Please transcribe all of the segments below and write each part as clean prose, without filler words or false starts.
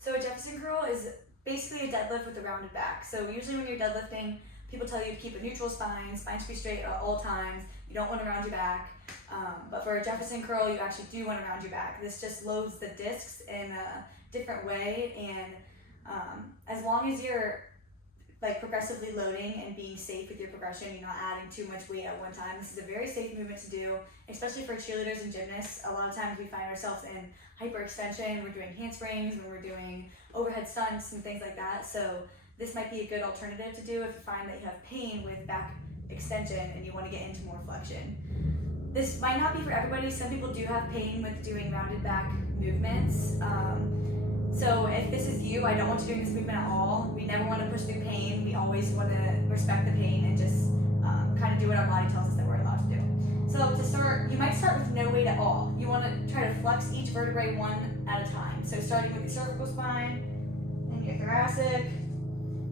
So a Jefferson curl is basically a deadlift with a rounded back. So usually when you're deadlifting, people tell you to keep a neutral spine should be straight at all times. You don't want to round your back. But for a Jefferson curl, you actually do want to round your back. This just loads the discs in a different way, and as long as you're like progressively loading and being safe with your progression, you're not adding too much weight at one time. This is a very safe movement to do, especially for cheerleaders and gymnasts. A lot of times we find ourselves in hyperextension, we're doing handsprings, when we're doing overhead stunts and things like that. So this might be a good alternative to do if you find that you have pain with back extension and you want to get into more flexion. This might not be for everybody. Some people do have pain with doing rounded back movements. So if this is you, I don't want you doing this movement at all. We never want to push through pain. We always want to respect the pain and just kind of do what our body tells us that we're allowed to do. So to start, you might start with no weight at all. You want to try to flex each vertebrae one at a time. So starting with your cervical spine, then your thoracic,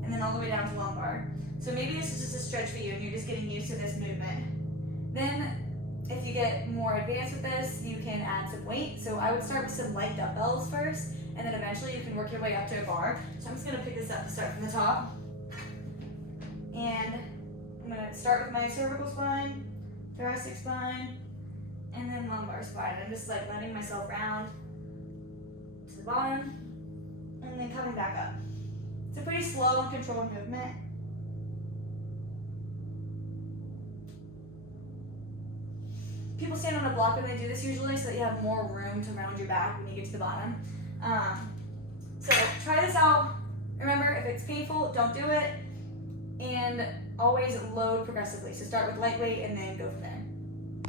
and then all the way down to lumbar. So maybe this is just a stretch for you and you're just getting used to this movement. Then if you get more advanced with this, you can add some weight. So I would start with some light dumbbells first, and then eventually you can work your way up to a bar. So I'm just gonna pick this up to start from the top. And I'm gonna start with my cervical spine, thoracic spine, and then lumbar spine. I'm just like letting myself round to the bottom, and then coming back up. It's a pretty slow and controlled movement. People stand on a block when they do this usually so that you have more room to round your back when you get to the bottom. So try this out. Remember, if it's painful, don't do it. And always load progressively. So start with lightweight and then go from there.